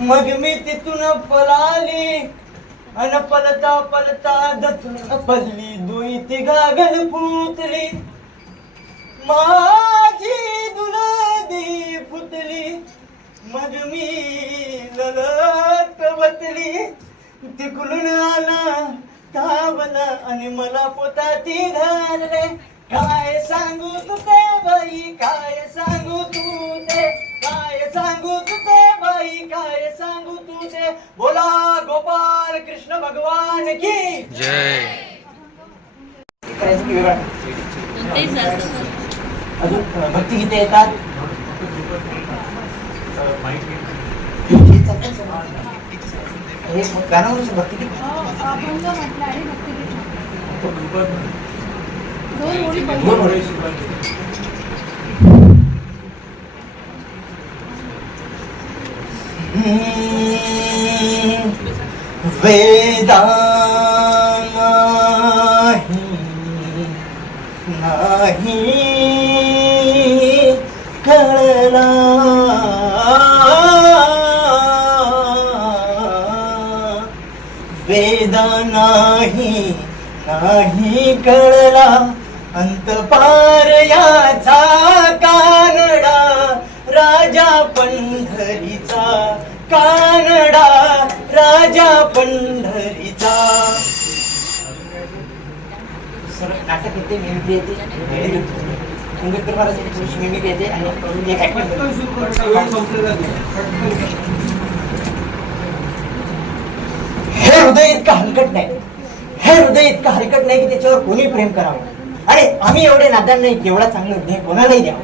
मग मी तिथून पळाली अन पलता पलता दथून पडली दुई ती गागल फुटली माझी दुलदी फुटली मग मी ललत बतली तिकडून आला थांबला आणि मला पोताती धरले काय सांगू तू ते बाई? काय सांगू तू ते? काय सांगू तू भगवान की। जय। अजून अं, भक्तिगीते येतात? हे गाणं. दोन ओळी दोन नाही कळला वेदा नाही नाही कळला अंत पार याचा कानडा राजा पंढरीचा कानडा राजा पंढरी नाटक येते? येते येते आणि एक हे हृदय इतकं हलकट नाही. हे हृदय इतकं हलकट नाही की त्याच्यावर कोणी प्रेम करावं. अरे आम्ही एवढे नादान नाही केवढा चांगलं हृदय कोणालाही द्यावं.